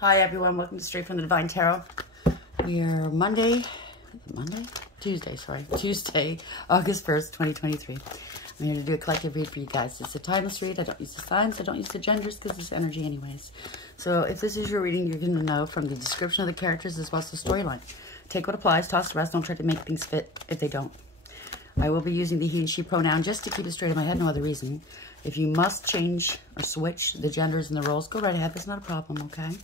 Hi everyone, welcome to Straight from the Divine Tarot. We are Tuesday, August 1st, 2023. I'm here to do a collective read for you guys. It's a timeless read. I don't use the signs, I don't use the genders because it's energy anyways. So if this is your reading, you're going to know from the description of the characters as well as the storyline. Take what applies, toss the rest, don't try to make things fit if they don't. I will be using the he and she pronoun just to keep it straight in my head, no other reason. If you must change or switch the genders and the roles, go right ahead. That's not a problem, okay?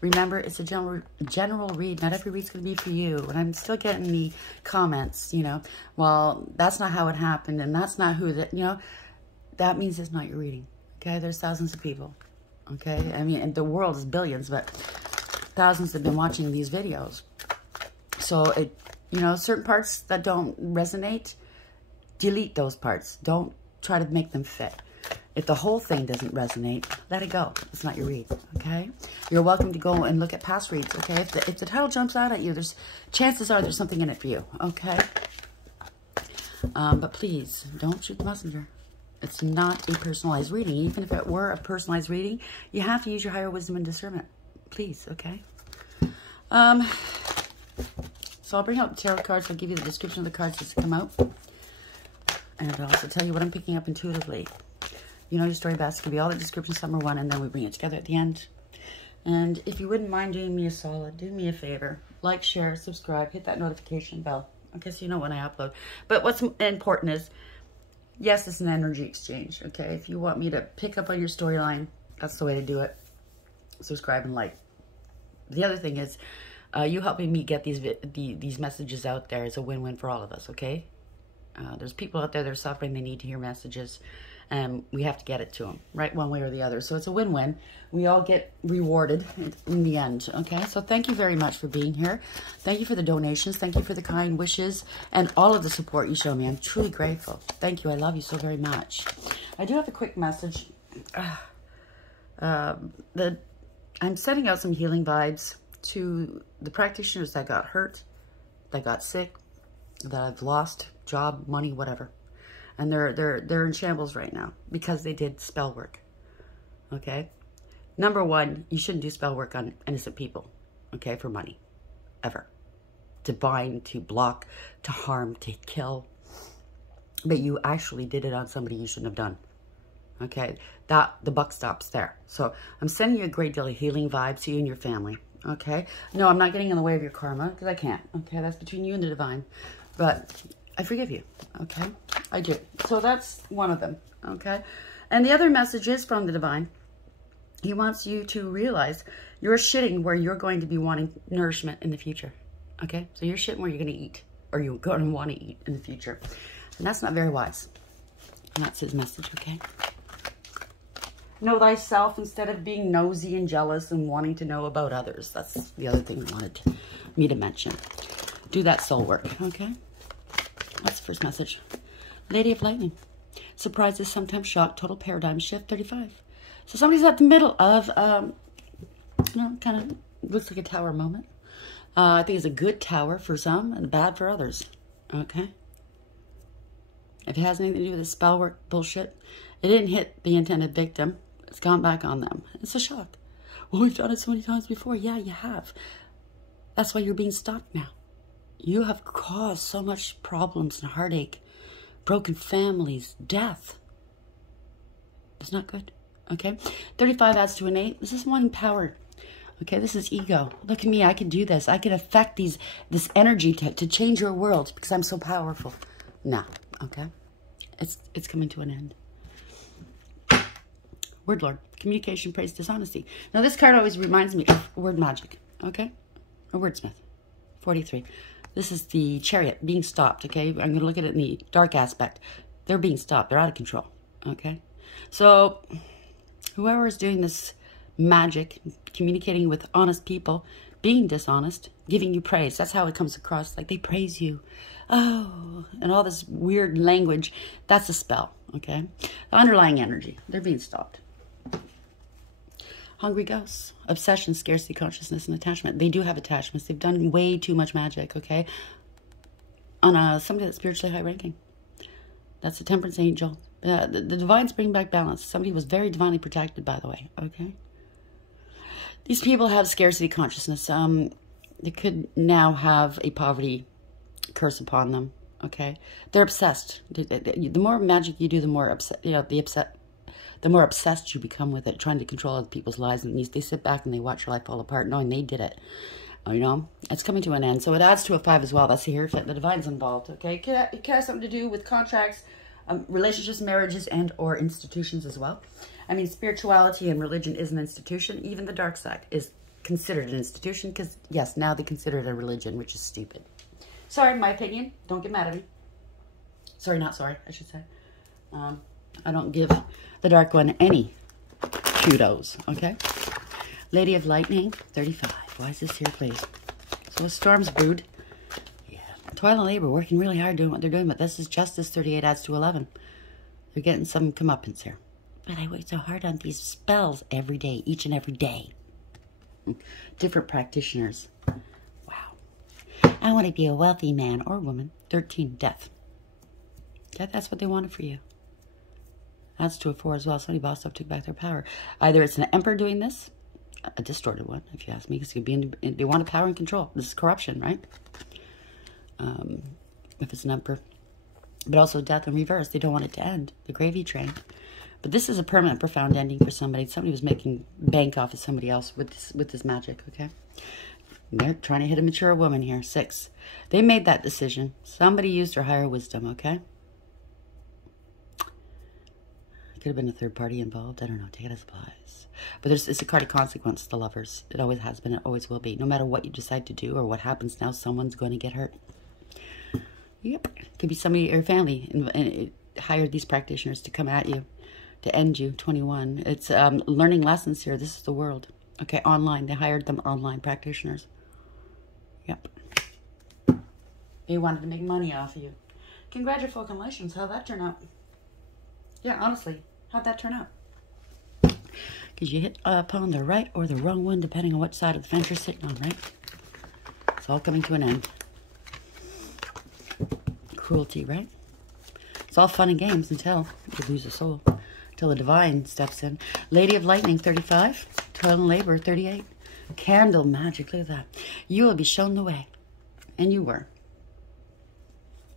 Remember, it's a general read. Not every read's going to be for you. And I'm still getting the comments, well, that's not how it happened. And that's not who that, that means it's not your reading. Okay, there's thousands of people. Okay, I mean, and the world is billions, but thousands have been watching these videos. So, certain parts that don't resonate, delete those parts. Don't try to make them fit. If the whole thing doesn't resonate, let it go. It's not your read, okay? You're welcome to go and look at past reads, okay? If the title jumps out at you, chances are there's something in it for you, okay? But please, don't shoot the messenger. It's not a personalized reading. Even if it were a personalized reading, you have to use your higher wisdom and discernment. Please, okay? So I'll bring out the tarot cards. I'll give you the description of the cards as they come out. And I'll also tell you what I'm picking up intuitively. You know your story best. Give you all the descriptions, number one, and then we bring it together at the end. And if you wouldn't mind doing me a solid, do me a favor. Like, share, subscribe, hit that notification bell. Okay, so you know when I upload. But what's important is, yes, it's an energy exchange, okay? If you want me to pick up on your storyline, that's the way to do it. Subscribe and like. The other thing is, you helping me get these messages out there is a win-win for all of us, okay? There's people out there that are suffering. They need to hear messages. And we have to get it to them, right? One way or the other. So it's a win-win. We all get rewarded in the end, okay? So thank you very much for being here. Thank you for the donations. Thank you for the kind wishes and all of the support you show me. I'm truly grateful. Thank you. I love you so very much. I do have a quick message. I'm sending out some healing vibes to the practitioners that got hurt, that got sick, that I've lost job, money, whatever. And they're in shambles right now because they did spell work, okay? Number one, you shouldn't do spell work on innocent people, okay, for money, ever. To bind, to block, to harm, to kill. But you actually did it on somebody you shouldn't have done, okay? The buck stops there. So I'm sending you a great deal of healing vibes to you and your family, okay? No, I'm not getting in the way of your karma because I can't, okay? That's between you and the divine. But I forgive you, okay? I do. So that's one of them, okay? And the other message is from the divine. He wants you to realize you're shitting where you're going to be wanting nourishment in the future, okay? So you're shitting where you're going to eat, or you're going to want to eat in the future. And that's not very wise. And that's his message, okay? Know thyself instead of being nosy and jealous and wanting to know about others. That's the other thing he wanted me to mention. Do that soul work, okay? That's the first message. Lady of Lightning. Surprises, sometimes shock, total paradigm shift, 35. So somebody's at the middle of, kind of looks like a tower moment. I think it's a good tower for some and bad for others. Okay? If it has anything to do with the spell work bullshit, it didn't hit the intended victim. It's gone back on them. It's a shock. Well, we've done it so many times before. Yeah, you have. That's why you're being stopped now. You have caused so much problems and heartache, broken families, death. It's not good, okay? 35 adds to an 8. This is wanting power, okay? This is ego. Look at me. I can do this. I can affect this energy to change your world because I'm so powerful. No, okay? It's coming to an end. Word Lord. Communication, praise, dishonesty. Now, this card always reminds me of word magic, okay? Or wordsmith. 43. This is the Chariot being stopped, okay? I'm going to look at it in the dark aspect. They're being stopped. They're out of control, okay? So, whoever is doing this magic, communicating with honest people, being dishonest, giving you praise, that's how it comes across. Like, they praise you. Oh, and all this weird language, that's a spell, okay? The underlying energy, they're being stopped. Hungry ghosts, obsession, scarcity, consciousness, and attachment. They do have attachments. They've done way too much magic, okay? On somebody that's spiritually high ranking. That's a temperance angel. The divines bring back balance. Somebody was very divinely protected, by the way, okay? These people have scarcity consciousness. They could now have a poverty curse upon them. Okay, they're obsessed. The more magic you do, the more upset. The more obsessed you become with it, trying to control other people's lives. And they sit back and they watch your life fall apart, knowing they did it. You know, it's coming to an end. So it adds to a 5 as well. That's the Hierophant. The Divine's involved. Okay, it has something to do with contracts, relationships, marriages, and or institutions as well. I mean, spirituality and religion is an institution. Even the dark side is considered an institution because, yes, now they consider it a religion, which is stupid. Sorry, my opinion. Don't get mad at me. Sorry, not sorry, I should say. I don't give the dark one any kudos, okay? Lady of Lightning, 35. Why is this here, please? So a storm's brewed. Yeah. Toil and labor, working really hard doing what they're doing, but this is justice, 38 adds to 11. They're getting some comeuppance here. But I work so hard on these spells every day, each and every day. Different practitioners. Wow. I want to be a wealthy man or woman. 13, death. Yeah, that's what they wanted for you. Adds to a 4 as well. Somebody bossed up, took back their power. Either it's an emperor doing this, a distorted one, if you ask me, because they want power and control. This is corruption, right? If it's an emperor. But also death in reverse. They don't want it to end. The gravy train. But this is a permanent, profound ending for somebody. Somebody was making bank off of somebody else with this magic, okay? And they're trying to hit a mature woman here. 6. They made that decision. Somebody used their higher wisdom, okay? Could have been a third party involved. I don't know. Take it as applies. But it's a card of consequence, the Lovers. It always has been. It always will be. No matter what you decide to do or what happens now, someone's going to get hurt. Yep. Could be somebody or family and it hired these practitioners to come at you, to end you. 21. It's learning lessons here. This is the world. Okay, online. They hired them online practitioners. Yep. They wanted to make money off of you. Congratulations. How'd that turn out? Yeah, honestly. How'd that turn out? Because you hit upon the right or the wrong one, depending on what side of the fence you're sitting on, right? It's all coming to an end. Cruelty, right? It's all fun and games until you lose a soul. Until the divine steps in. Lady of Lightning, 35. Toil and labor, 38. Candle magic, look at that. You will be shown the way. And you were.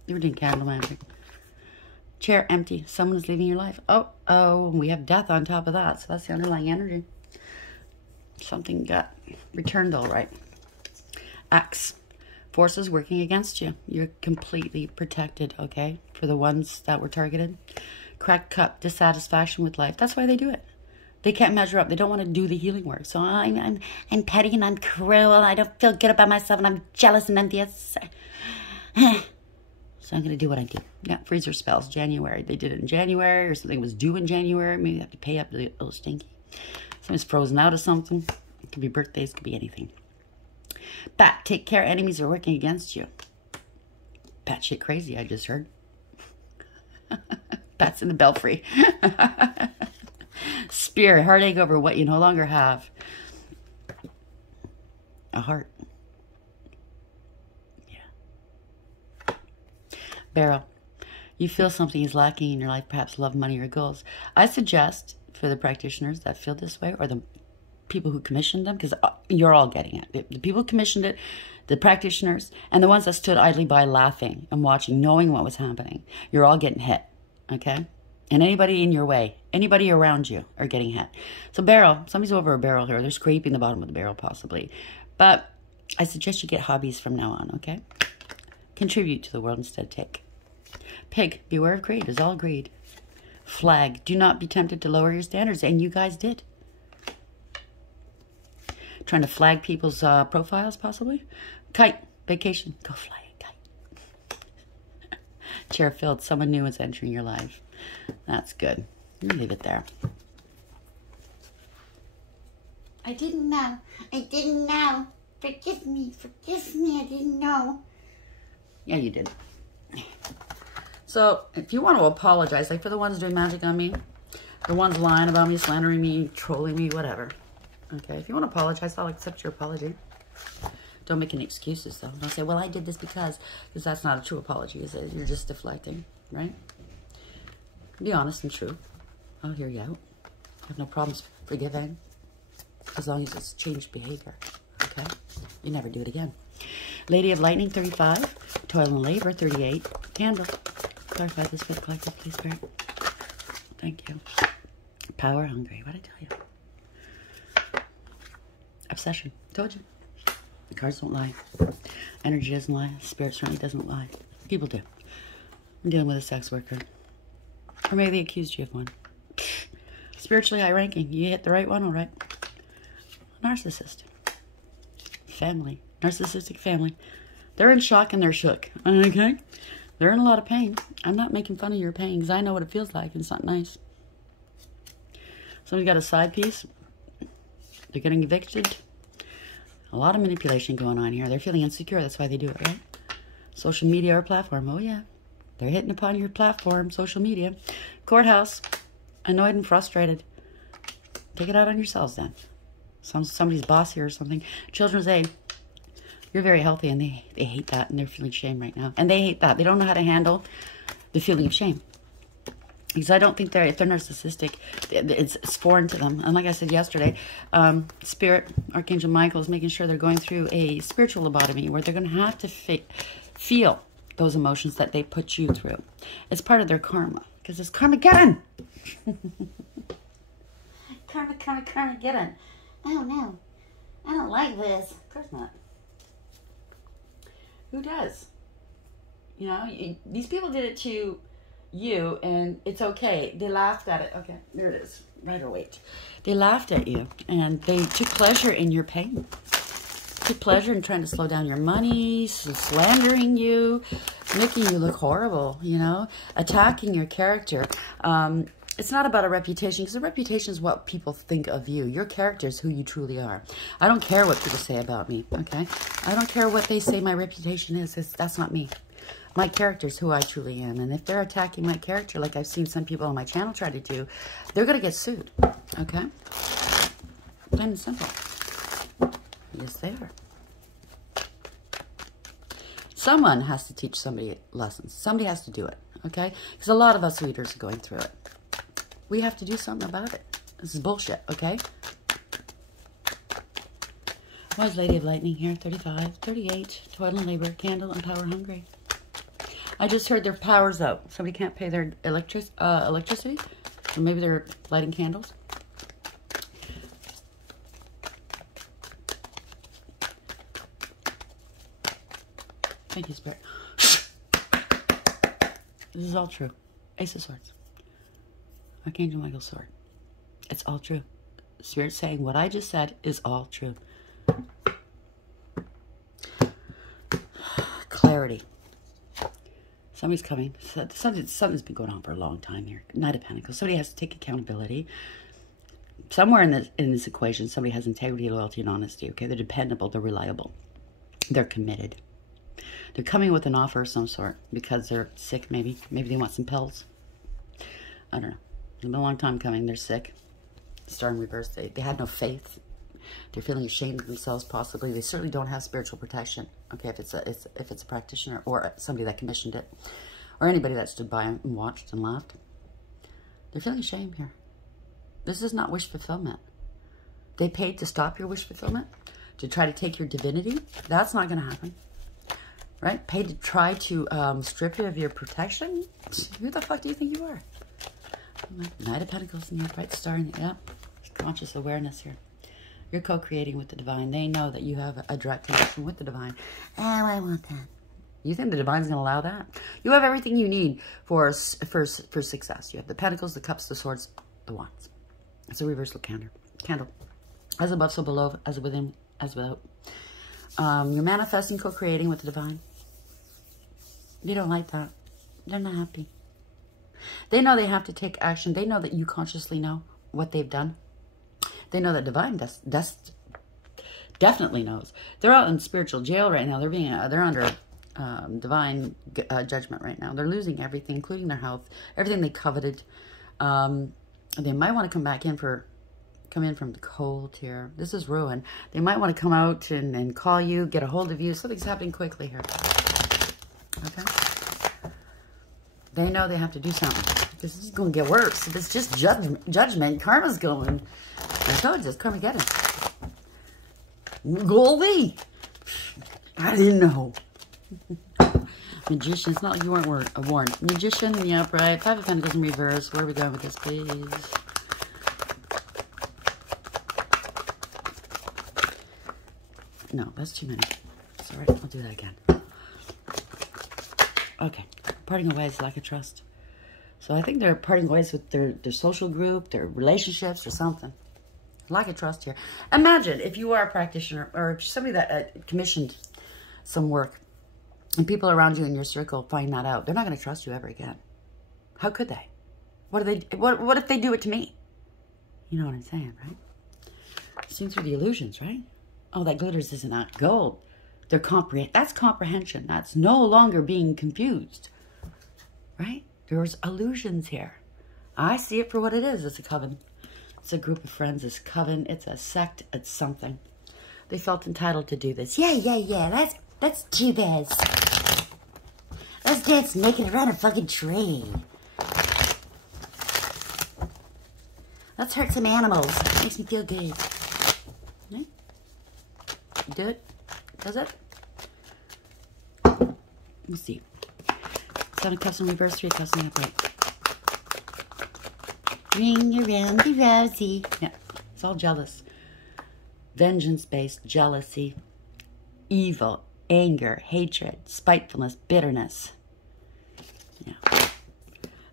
You were doing candle magic. Chair empty. Someone is leaving your life. Oh, we have death on top of that. So that's the underlying energy. Something got returned all right. Axe. Forces working against you. You're completely protected, okay? For the ones that were targeted. Cracked cup. Dissatisfaction with life. That's why they do it. They can't measure up. They don't want to do the healing work. So I'm petty and I'm cruel. I don't feel good about myself and I'm jealous and envious. So I'm going to do what I do. Yeah, freezer spells, January. They did it in January or something was due in January. Maybe you have to pay up a little stinky. Somebody's frozen out of something. It could be birthdays, it could be anything. Bat, take care. Enemies are working against you. Bat shit crazy, I just heard. Bat's in the belfry. Spear, heartache over what you no longer have. A heart. Barrel. You feel something is lacking in your life, perhaps love, money, or goals. I suggest for the practitioners that feel this way, or the people who commissioned them, because you're all getting it. The people who commissioned it, the practitioners, and the ones that stood idly by laughing and watching, knowing what was happening. You're all getting hit, okay? And anybody in your way, anybody around you are getting hit. So barrel, somebody's over a barrel here. They're scraping the bottom of the barrel possibly. But I suggest you get hobbies from now on, okay? Contribute to the world instead of take. Pig, beware of greed. It's all greed. Flag, do not be tempted to lower your standards. And you guys did. Trying to flag people's profiles, possibly. Kite, vacation. Go fly a kite. Chair filled. Someone new is entering your life. That's good. Leave it there. I didn't know. I didn't know. Forgive me. Forgive me. I didn't know. Yeah, you did. So, if you want to apologize, like for the ones doing magic on me, the ones lying about me, slandering me, trolling me, whatever. Okay, if you want to apologize, I'll accept your apology. Don't make any excuses, though. Don't say, well, I did this because that's not a true apology, is it? You're just deflecting, right? Be honest and true. I'll hear you out. I have no problems forgiving. as long as it's changed behavior, okay? You never do it again. Lady of Lightning, 35. Toil and Labor, 38. Candle. Clarify this for the collective, please, Spirit. Thank you. Power hungry. What did I tell you? Obsession. Told you. The cards don't lie. Energy doesn't lie. Spirit certainly doesn't lie. People do. I'm dealing with a sex worker. Or maybe they accused you of one. Spiritually high ranking. You hit the right one, all right. Narcissist. Family. Narcissistic family. They're in shock and they're shook. Okay? They're in a lot of pain. I'm not making fun of your pain because I know what it feels like. It's not nice. Somebody's got a side piece. They're getting evicted. A lot of manipulation going on here. They're feeling insecure. That's why they do it, right? Social media or platform. Oh, yeah. They're hitting upon your platform, social media. Courthouse. Annoyed and frustrated. Take it out on yourselves then. Somebody's boss here or something. Children's aid. You're very healthy and they hate that and they're feeling shame right now. And they hate that. They don't know how to handle the feeling of shame. Because I don't think if they're narcissistic, it's foreign to them. And like I said yesterday, Spirit, Archangel Michael is making sure they're going through a spiritual lobotomy where they're going to have to feel those emotions that they put you through. It's part of their karma. Because it's Karmageddon. Karmageddon. Oh, no. I don't like this. Of course not. Who does? You know, these people did it to you, and it's okay. They laughed at it. Okay, there it is. Rider weight. They laughed at you, and they took pleasure in your pain. Took pleasure in trying to slow down your money, slandering you, making you look horrible, you know, attacking your character. It's not about a reputation, because a reputation is what people think of you. Your character is who you truly are. I don't care what people say about me, okay? I don't care what they say my reputation is. That's not me. My character is who I truly am. And if they're attacking my character, like I've seen some people on my channel try to do, they're going to get sued, okay? Plain and simple. Yes, they are. Someone has to teach somebody lessons. Somebody has to do it, okay? Because a lot of us readers are going through it. We have to do something about it. This is bullshit, okay? Why is Lady of Lightning here? 35, 38, toil and labor, candle, and power hungry. I just heard their power's out. Somebody can't pay their electricity. Or maybe they're lighting candles. Thank you, Spirit. This is all true. Ace of Swords. Archangel Michael's sword. It's all true. Spirit saying what I just said is all true. Clarity. Somebody's coming. Something's been going on for a long time here. Knight of Pentacles. Somebody has to take accountability. Somewhere in this equation, somebody has integrity, loyalty, and honesty. Okay, they're dependable. They're reliable. They're committed. They're coming with an offer of some sort because they're sick. Maybe they want some pills. I don't know. It's been a long time coming. They're sick. Star in reverse. They had no faith. They're feeling ashamed of themselves, possibly. They certainly don't have spiritual protection. Okay, if it's a practitioner or somebody that commissioned it, or anybody that stood by and watched and laughed. They're feeling shame here. This is not wish fulfillment. They paid to stop your wish fulfillment, to try to take your divinity. That's not going to happen. Right? Paid to try to strip you of your protection. Who the fuck do you think you are? Knight of Pentacles and your bright star. Yeah, conscious awareness here. You're co-creating with the divine. They know that you have a direct connection with the divine. Oh, I want that. You think the divine's going to allow that? You have everything you need for success. You have the Pentacles, the Cups, the Swords, the Wands. It's a reversal candle. As above, so below, as within, as without. You're manifesting, co-creating with the divine. They don't like that. They're not happy. They know they have to take action. They know that you consciously know what they've done. They know that divine definitely knows. They're out in spiritual jail right now. They're under divine judgment right now. They're losing everything, including their health, everything they coveted. They might want to come in from the cold here. This is ruin. They might want to come out and call you, get a hold of you. Something's happening quickly here. Okay. They know they have to do something. This is going to get worse. If it's just judgment, karma's going. I told you, it's Karmageddon. Go away. I didn't know. Magician. It's not like you weren't warned. Magician in the upright. Five of Pentacles in reverse. Where are we going with this, please? No, that's too many. Sorry, I'll do that again. Okay. Parting ways, lack of trust. So I think they're parting ways with their social group, their relationships, or something. Lack of trust here. Imagine if you are a practitioner or somebody that commissioned some work and people around you in your circle find that out. They're not going to trust you ever again. How could they? What if they do it to me? You know what I'm saying, right? Seeing through the illusions, right? Oh, that glitters isn't not gold. That's comprehension. That's no longer being confused, right? There's illusions here. I see it for what it is. It's a coven. It's a group of friends. It's a coven. It's a sect. It's something. They felt entitled to do this. Yeah. Let's do this. Let's dance naked around a fucking tree. Let's hurt some animals. Makes me feel good. Right? Do it? Does it? Let's see. Seven of Cups in reverse, Three of Cups in upright. Ring around the rosy. Yeah, it's all jealous. Vengeance-based jealousy, evil, anger, hatred, spitefulness, bitterness. Yeah.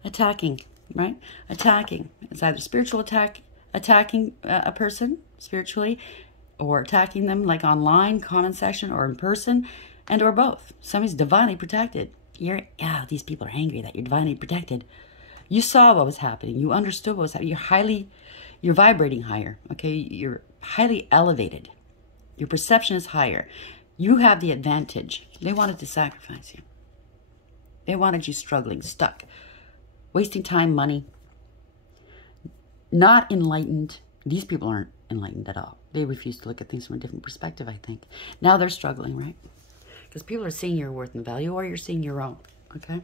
Attacking, right? Attacking. It's either spiritual attack, attacking a person spiritually, or attacking them like online, comment section, or in person, and or both. Somebody's divinely protected. These people are angry that you're divinely protected. You saw what was happening. You understood what was happening. You're vibrating higher, okay? You're highly elevated. Your perception is higher. You have the advantage. They wanted to sacrifice you. They wanted you struggling, stuck, wasting time, money, not enlightened. These people aren't enlightened at all. They refuse to look at things from a different perspective, I think. Now they're struggling, right? Because people are seeing your worth and value, or you're seeing your own, okay?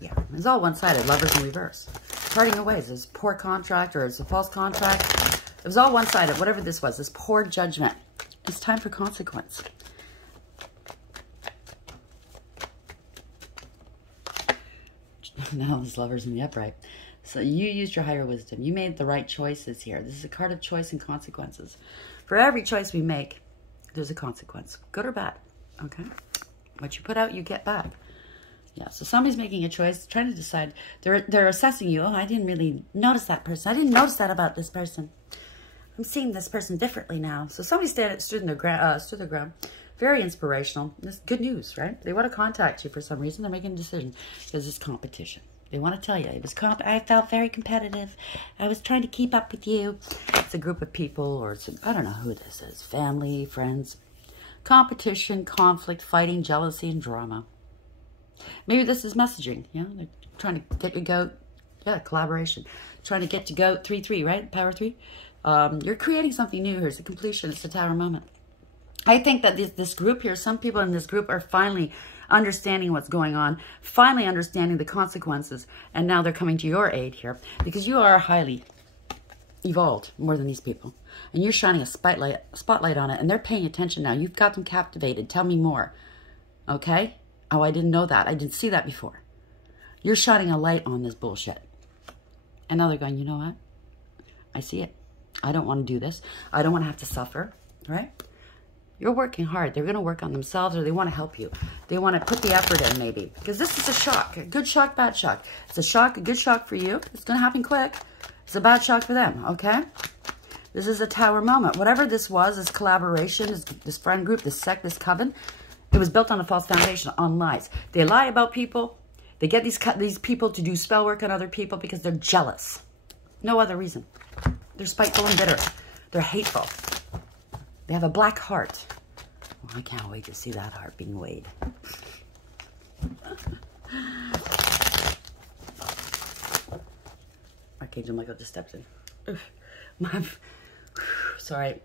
Yeah, it's all one-sided. Lovers in reverse. Parting of ways. It's a poor contract or it's a false contract. It was all one-sided. Whatever this was, this poor judgment. It's time for consequence. Now this Lovers in the upright. So you used your higher wisdom. You made the right choices here. This is a card of choice and consequences. For every choice we make, there's a consequence. Good or bad. Okay? What you put out, you get back. Yeah, so somebody's making a choice, trying to decide. They're assessing you. Oh, I didn't really notice that person. I didn't notice that about this person. I'm seeing this person differently now. So somebody stood their ground. Very inspirational. This is good news, right? They want to contact you for some reason. They're making a decision because it's competition. They want to tell you, I felt very competitive. I was trying to keep up with you. It's a group of people, or I don't know who this is. Family, friends. Competition, conflict, fighting, jealousy, and drama. Maybe this is messaging, yeah? They're trying to get you to go, yeah, collaboration. Trying to get you to go 3-3, right? Power 3. You're creating something new here. It's a completion. It's a tower moment. I think that this group here, some people in this group are finally understanding what's going on, finally understanding the consequences, and now they're coming to your aid here because you are highly evolved more than these people. And you're shining a spotlight on it, and they're paying attention now. You've got them captivated. Tell me more. Okay? Oh, I didn't know that. I didn't see that before. You're shining a light on this bullshit. And now they're going, you know what? I see it. I don't want to do this. I don't want to have to suffer, right? You're working hard. They're going to work on themselves, or they want to help you. They want to put the effort in, maybe. Because this is a shock. A good shock, bad shock. It's a shock, a good shock for you. It's going to happen quick. It's a bad shock for them, okay? This is a tower moment. Whatever this was, this collaboration, this friend group, this sect, this coven, it was built on a false foundation, on lies. They lie about people. They get these people to do spell work on other people because they're jealous. No other reason. They're spiteful and bitter. They're hateful. They have a black heart. Oh, I can't wait to see that heart being weighed. Archangel Michael just stepped in. Sorry,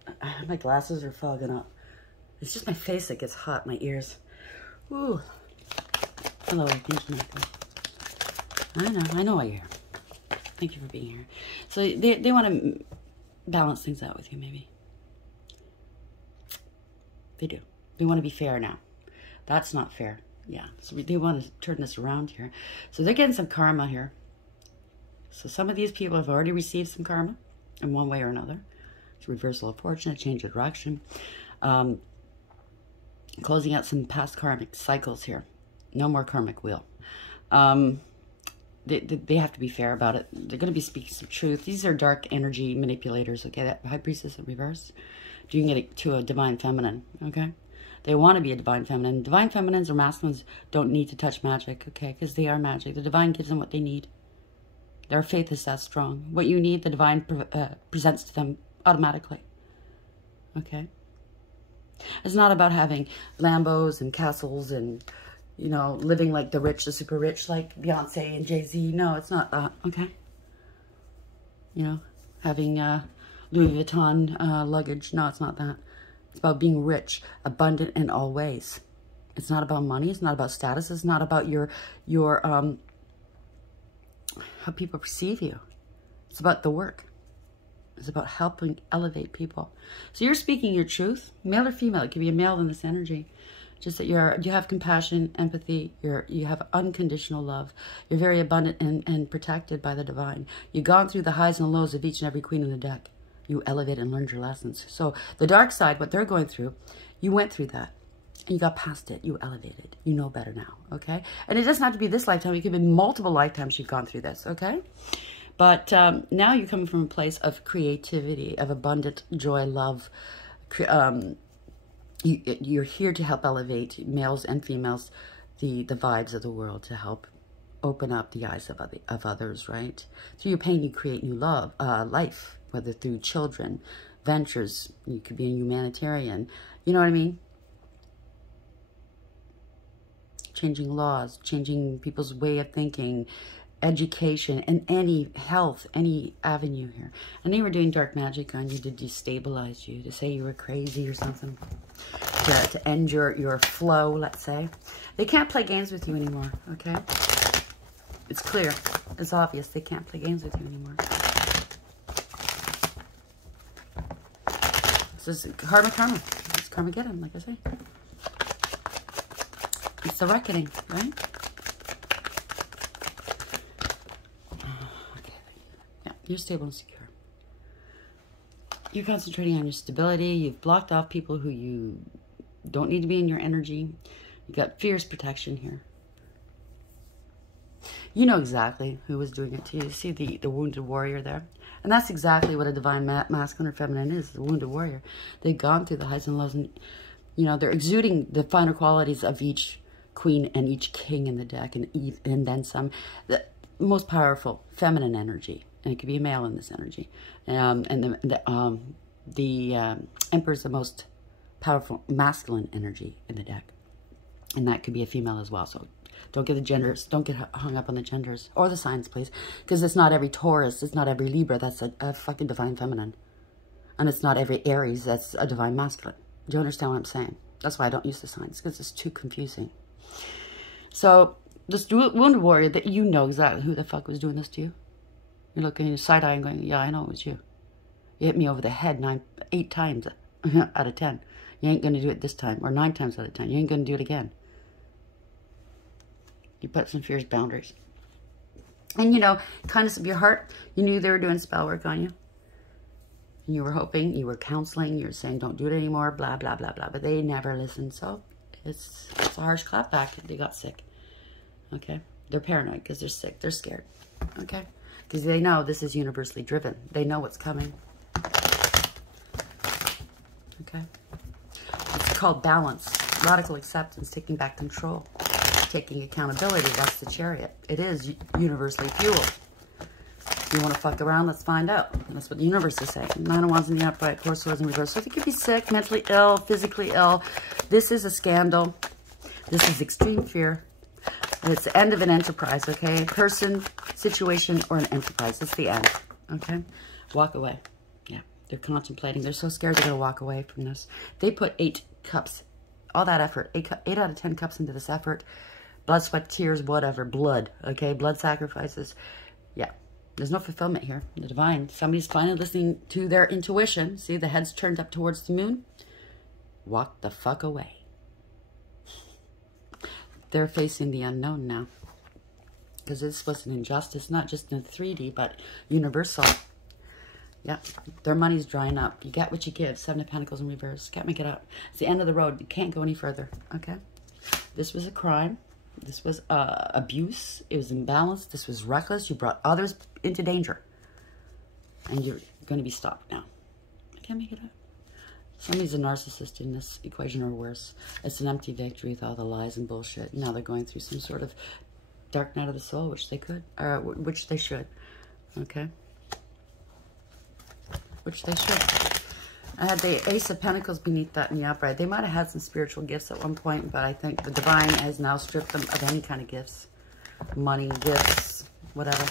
my glasses are fogging up. It's just my face that gets hot, my ears. Ooh. Hello, Archangel Michael. I know why you're here. Thank you for being here. So they want to balance things out with you, maybe. They do. They want to be fair now. That's not fair. Yeah. So they want to turn this around here. So they're getting some karma here. So some of these people have already received some karma in one way or another. It's a reversal of fortune, a change of direction. Closing out some past karmic cycles here. No more karmic wheel. They have to be fair about it. They're going to be speaking some truth. These are dark energy manipulators, okay? That High Priestess in reverse. Doing it to a divine feminine, okay? They want to be a divine feminine. Divine feminines or masculines don't need to touch magic, okay? Because they are magic. The divine gives them what they need. Their faith is that strong. What you need, the divine presents to them automatically, okay? It's not about having Lambos and castles and, you know, living like the rich, the super rich, like Beyonce and Jay-Z. No, it's not that, okay? You know, having Louis Vuitton luggage. No, it's not that. It's about being rich, abundant in all ways. It's not about money. It's not about status. It's not about your how people perceive you. It's about the work. It's about helping elevate people. So you're speaking your truth, male or female. It could be a male in this energy. Just that you have compassion, empathy. You have unconditional love. You're very abundant and protected by the divine. You've gone through the highs and lows of each and every queen in the deck. You elevated and learned your lessons. So the dark side, what they're going through, you went through that. And you got past it. You elevated. You know better now, okay? And it doesn't have to be this lifetime. It could be multiple lifetimes you've gone through this, okay? But now you're coming from a place of creativity, of abundant joy, love. You're here to help elevate males and females, the vibes of the world, to help open up the eyes of others, right? Through your pain, you create new life, whether through children, ventures. You could be a humanitarian. You know what I mean? Changing laws, changing people's way of thinking, education, and any health, any avenue here. And they were doing dark magic on you to destabilize you, to say you were crazy or something, to end your flow, let's say. They can't play games with you anymore, okay? It's clear. It's obvious. They can't play games with you anymore. This is karma. It's Karmageddon, like I say. It's the reckoning, right? Okay. Yeah, you're stable and secure. You're concentrating on your stability. You've blocked off people who you don't need to be in your energy. You've got fierce protection here. You know exactly who was doing it to you. You see the wounded warrior there? And that's exactly what a divine masculine or feminine is, the wounded warrior. They've gone through the highs and lows, and, you know, they're exuding the finer qualities of each queen and each king in the deck, and then some. The most powerful feminine energy, and it could be a male in this energy. And the Emperor is the most powerful masculine energy in the deck, and that could be a female as well. So don't get the genders, don't get hung up on the genders or the signs, please, because it's not every Taurus, it's not every Libra that's a fucking divine feminine, and it's not every Aries that's a divine masculine. Do you understand what I'm saying? That's why I don't use the signs, because it's too confusing. So this wounded warrior, that you know exactly who the fuck was doing this to you. You're looking in your side eye and going, yeah, I know it was you. You hit me over the head 8 times out of 10. You ain't going to do it this time, or 9 times out of 10. You ain't going to do it again. You put some fierce boundaries. And, you know, kindness of your heart, you knew they were doing spell work on you. And you were hoping, you were counseling, you were saying, don't do it anymore, blah, blah, blah, blah. But they never listened, so it's a harsh clapback. They got sick, okay? They're paranoid because they're sick. They're scared, okay? Because they know this is universally driven. They know what's coming, okay? It's called balance, radical acceptance, taking back control, taking accountability. That's the Chariot. It is universally fueled. You want to fuck around? Let's find out. That's what the universe is saying. 9 of Wands in the upright, 4 swords in reverse. So if you could be sick, mentally ill, physically ill, this is a scandal. This is extreme fear. And it's the end of an enterprise, okay? Person, situation, or an enterprise. It's the end, okay? Walk away. Yeah, they're contemplating. They're so scared they're going to walk away from this. They put 8 cups, all that effort, 8 out of 10 cups into this effort. Blood, sweat, tears, whatever. Blood, okay? Blood sacrifices. Yeah. There's no fulfillment here. The divine. Somebody's finally listening to their intuition. See, the head's turned up towards the moon. walk the fuck away. They're facing the unknown now. Because this was an injustice, not just in 3D, but universal. Yeah, their money's drying up. You get what you give. 7 of Pentacles in reverse. Can't make it up. It's the end of the road. You can't go any further. Okay? This was a crime. This was abuse. It was imbalance. This was reckless. You brought others into danger. And you're going to be stopped now. I can't make it up. Somebody's a narcissist in this equation or worse. It's an empty victory with all the lies and bullshit. Now they're going through some sort of dark night of the soul, which they could. Or which they should. Okay? Which they should. I had the Ace of Pentacles beneath that in the upright. They might have had some spiritual gifts at one point, but I think the divine has now stripped them of any kind of gifts. Money, gifts, whatever.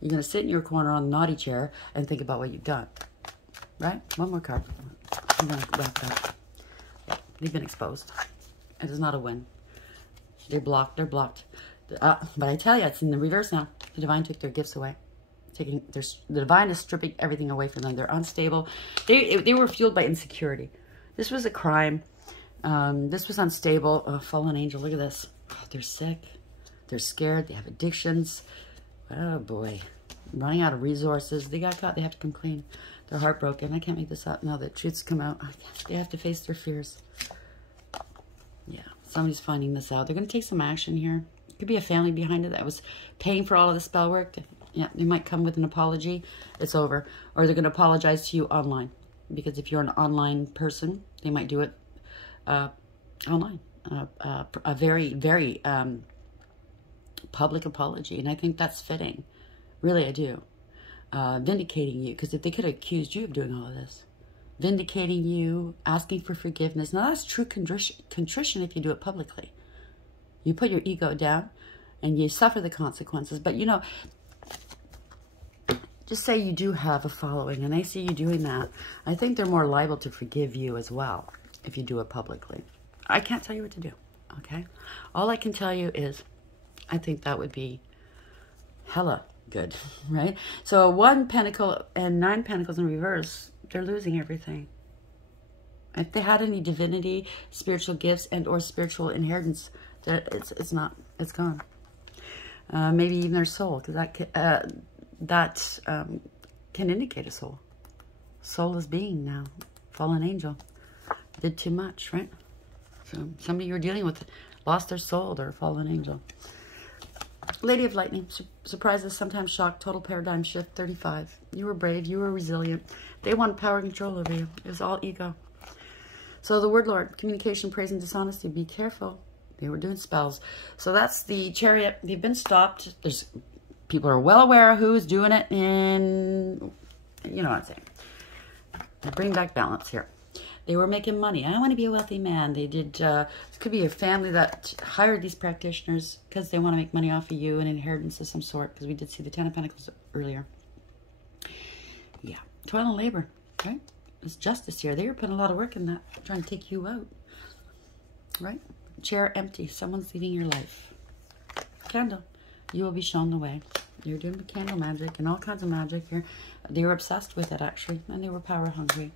You're going to sit in your corner on the naughty chair and think about what you've done. Right? One more card. I'm going to wrap that. Yeah, they've been exposed. It is not a win. They're blocked. They're blocked. But I tell you, it's in the reverse now. The divine took their gifts away. The divine is stripping everything away from them. They're unstable. They were fueled by insecurity. This was a crime. This was unstable. Oh, fallen angel, look at this. Oh, they're sick. They're scared. They have addictions. Oh, boy. Running out of resources. They got caught. They have to come clean. They're heartbroken. I can't make this up now that truth's come out. They have to face their fears. Yeah, somebody's finding this out. They're going to take some action here. Could be a family behind it that was paying for all of the spell work. Yeah, they might come with an apology. It's over. Or they're going to apologize to you online. Because if you're an online person, they might do it online. A very, very public apology. And I think that's fitting. Really, I do. Vindicating you. Because if they could have accused you of doing all of this. Vindicating you, asking for forgiveness. Now, that's true contrition if you do it publicly. You put your ego down and you suffer the consequences. But, you know, just say you do have a following and they see you doing that. I think they're more liable to forgive you as well if you do it publicly. I can't tell you what to do, okay? All I can tell you is I think that would be hella good, right? So 1 pentacle and 9 pentacles in reverse, they're losing everything. If they had any divinity, spiritual gifts, and or spiritual inheritance, it's not. It's gone. Maybe even their soul, because that can indicate a soul. Soulless being now. Fallen angel. Did too much, right? So somebody you're dealing with lost their soul. They're a fallen angel. Lady of Lightning. Surprises, sometimes shock. Total paradigm shift. 35. You were brave. You were resilient. They want power and control over you. It was all ego. So the word Lord. Communication, praise, and dishonesty. Be careful. They were doing spells. So that's the Chariot. They've been stopped. There's people are well aware of who's doing it, and you know what I'm saying. They bring back balance here. They were making money. I want to be a wealthy man. They did. It could be a family that hired these practitioners because they want to make money off of you, an inheritance of some sort. Because we did see the 10 of Pentacles earlier. Yeah, toil and labor, right? There's justice here. They were putting a lot of work in that, trying to take you out, right? Chair empty. Someone's leaving your life. Candle. You will be shown the way. You're doing candle magic and all kinds of magic here. They were obsessed with it, actually, and they were power hungry.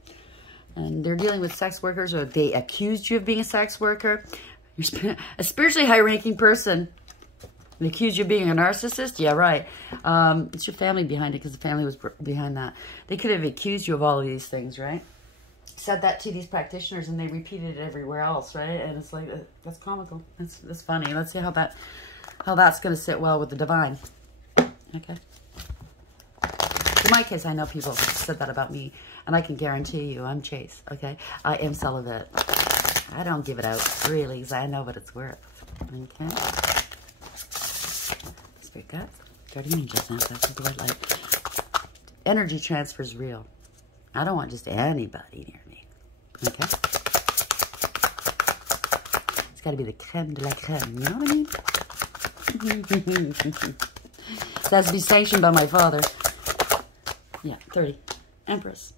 And they're dealing with sex workers, or they accused you of being a sex worker. You're a spiritually high-ranking person. They accused you of being a narcissist? Yeah, right. It's your family behind it, because the family was behind that. They could have accused you of all of these things, right? Said that to these practitioners, and they repeated it everywhere else, right? And it's like, that's comical. That's funny. Let's see how that's going to sit well with the divine. Okay. In my case, I know people said that about me, and I can guarantee you I'm chaste, okay? I am celibate. I don't give it out freely because I know what it's worth, okay? Spirit guides, guardian angels, ancestors, the white light. Energy transfer is real. I don't want just anybody near me, okay? It's got to be the creme de la creme, you know what I mean? It has to be sanctioned by my father. Yeah, 30. Empress.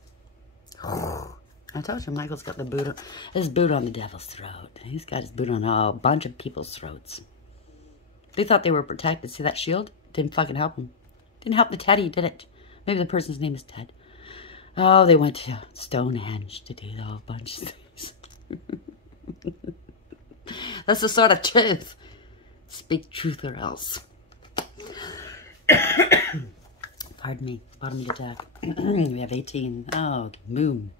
I told you, Michael's got the boot, his boot on the devil's throat. He's got his boot on a bunch of people's throats. They thought they were protected. See that shield? Didn't fucking help him. Didn't help the Teddy, did it? Maybe the person's name is Ted. Oh, they went to Stonehenge to do the whole bunch of things. That's the sort of truth. Speak truth or else. Pardon me. Bottom of the deck. We have 18. Oh, moon.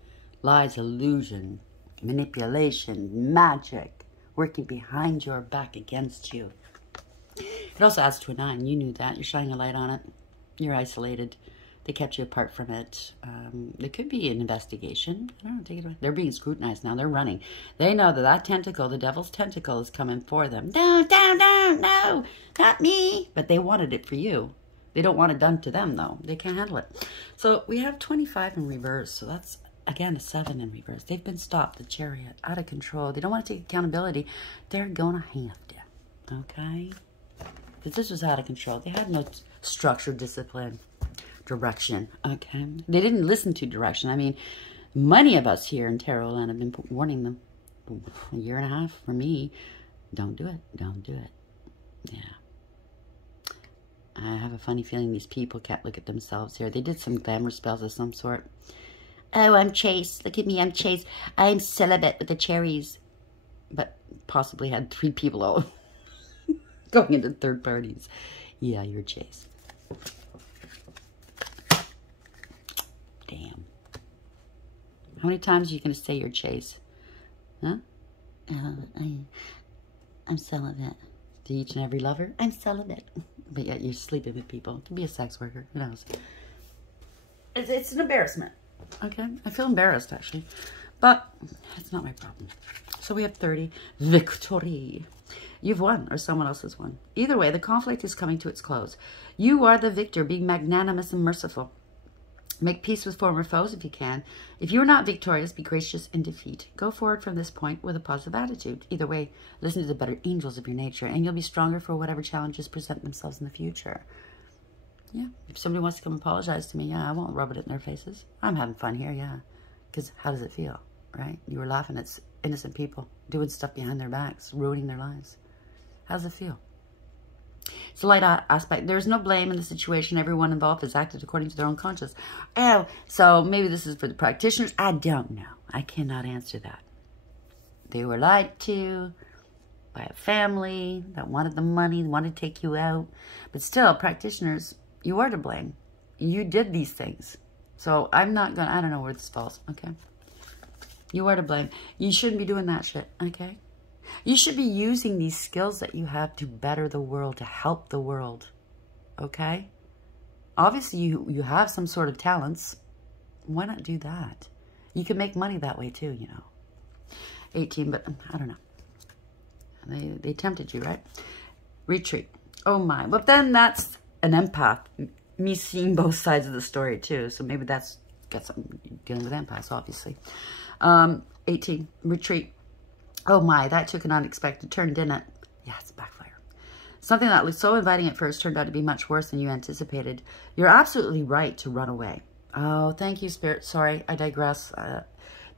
Lies, illusion, manipulation, magic, working behind your back against you. It also adds to a 9. You knew that. You're shining a light on it. You're isolated. They kept you apart from it. There could be an investigation. I don't know, take it away. They're being scrutinized now. They're running. They know that that tentacle, the devil's tentacle, is coming for them. No, no, not me. But they wanted it for you. They don't want it done to them, though. They can't handle it. So we have 25 in reverse. So that's, again, a 7 in reverse. They've been stopped, the chariot, out of control. They don't want to take accountability. They're going to have to. Okay? Because this was out of control. They had no structure, discipline, direction. Okay? They didn't listen to direction. I mean, many of us here in Tarot Land have been warning them. A year and a half for me. Don't do it. Don't do it. Yeah. I have a funny feeling these people can't look at themselves here. They did some glamour spells of some sort. Oh, I'm chaste. Look at me. I'm chaste. I'm celibate with the cherries. But possibly had 3 people all going into third parties. Yeah, you're chaste. Damn. How many times are you going to say you're chaste? Huh? I'm celibate. To each and every lover? I'm celibate. But yet you're sleeping with people. Could be a sex worker. Who knows? It's an embarrassment. Okay? I feel embarrassed, actually. But it's not my problem. So we have 30. Victory. You've won, or someone else has won. Either way, the conflict is coming to its close. You are the victor, being magnanimous and merciful. Make peace with former foes if you can. If you are not victorious, be gracious in defeat. Go forward from this point with a positive attitude. Either way, listen to the better angels of your nature, and you'll be stronger for whatever challenges present themselves in the future. Yeah, if somebody wants to come apologize to me, yeah, I won't rub it in their faces. I'm having fun here, yeah. Because how does it feel, right? You were laughing at innocent people, doing stuff behind their backs, ruining their lives. How does it feel? It's a light aspect. There's no blame in the situation. Everyone involved has acted according to their own conscience. Oh, so maybe this is for the practitioners. I don't know. I cannot answer that. They were lied to by a family that wanted the money, wanted to take you out. But still, practitioners, you are to blame. You did these things. So I'm not going to, I don't know where this falls, okay? You are to blame. You shouldn't be doing that shit, okay? You should be using these skills that you have to better the world, to help the world. Okay? Obviously, you have some sort of talents. Why not do that? You can make money that way too, you know. 18, but I don't know. They tempted you, right? Retreat. Oh my. But then that's an empath. Me seeing both sides of the story too. So maybe that's got something dealing with empaths, obviously. 18. Retreat. Oh my, that took an unexpected turn, didn't it? Yeah, it's backfire. Something that looked so inviting at first turned out to be much worse than you anticipated. You're absolutely right to run away. Oh, thank you, Spirit. Sorry, I digress.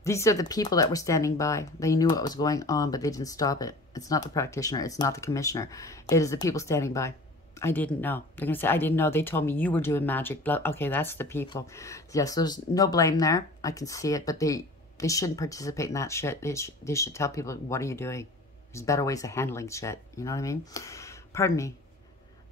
These are the people that were standing by. They knew what was going on, but they didn't stop it. It's not the practitioner. It's not the commissioner. It is the people standing by. I didn't know. They're going to say, I didn't know. They told me you were doing magic. Okay, that's the people. Yes, there's no blame there. I can see it, but they shouldn't participate in that shit. They should tell people, what are you doing? There's better ways of handling shit. You know what I mean? Pardon me.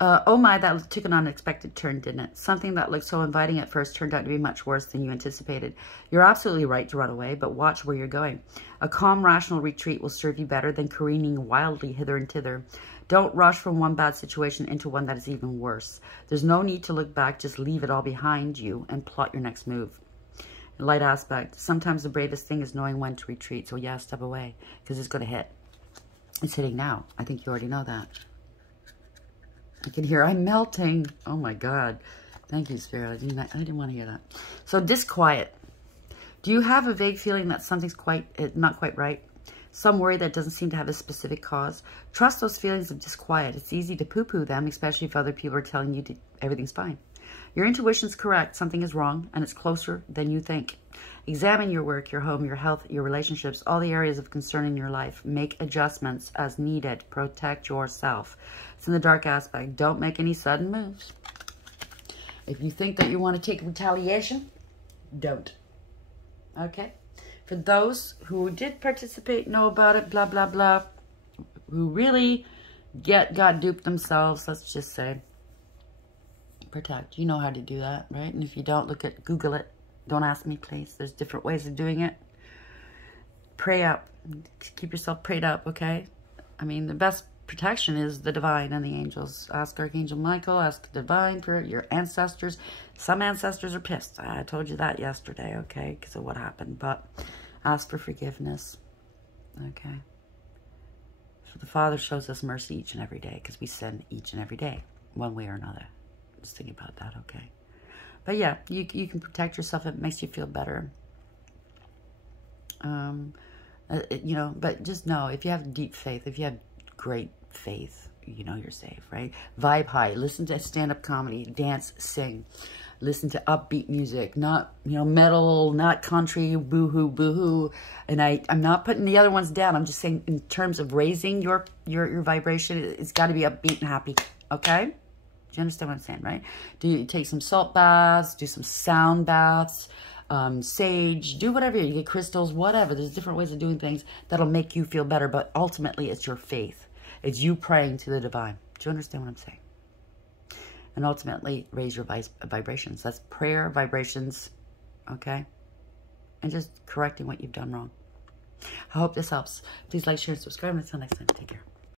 Oh my, that took an unexpected turn, didn't it? Something that looked so inviting at first turned out to be much worse than you anticipated. You're absolutely right to run away, but watch where you're going. A calm, rational retreat will serve you better than careening wildly hither and thither. Don't rush from one bad situation into one that is even worse. There's no need to look back. Just leave it all behind you and plot your next move. Light aspect. Sometimes the bravest thing is knowing when to retreat. So yeah, step away because it's going to hit. It's hitting now. I think you already know that. I can hear I'm melting. Oh my God. Thank you, Spirit. I didn't want to hear that. So disquiet. Do you have a vague feeling that something's not quite right? Some worry that doesn't seem to have a specific cause. Trust those feelings of disquiet. It's easy to poo-poo them, especially if other people are telling you everything's fine. Your intuition's correct. Something is wrong, and it's closer than you think. Examine your work, your home, your health, your relationships, all the areas of concern in your life. Make adjustments as needed. Protect yourself. It's in the dark aspect. Don't make any sudden moves. If you think that you want to take retaliation, don't. Okay? For those who did participate, know about it, blah, blah, blah, who really got duped themselves, let's just say, protect. You know how to do that, right? And if you don't, Google it. Don't ask me, please. There's different ways of doing it. Pray up. Keep yourself prayed up, okay? I mean, the best protection is the divine and the angels. Ask Archangel Michael, ask the divine for your ancestors. Some ancestors are pissed. I told you that yesterday, okay, because of what happened. But ask for forgiveness, okay? So the Father shows us mercy each and every day because we sin each and every day, one way or another. Just think about that, okay? But yeah, you can protect yourself. It makes you feel better. You know, but just know, if you have deep faith, if you have great faith, you know you're safe, right? Vibe high. Listen to stand-up comedy, dance, sing. Listen to upbeat music, not, you know, metal, not country, boo-hoo, boo-hoo. And I'm not putting the other ones down. I'm just saying in terms of raising your vibration, it's got to be upbeat and happy, okay? Do you understand what I'm saying, right? Take some salt baths, do some sound baths, sage, do whatever. You get crystals, whatever. There's different ways of doing things that'll make you feel better, but ultimately it's your faith. It's you praying to the divine. Do you understand what I'm saying? And ultimately raise your vibrations. That's prayer, vibrations, okay? And just correcting what you've done wrong. I hope this helps. Please like, share, and subscribe. Until next time, take care.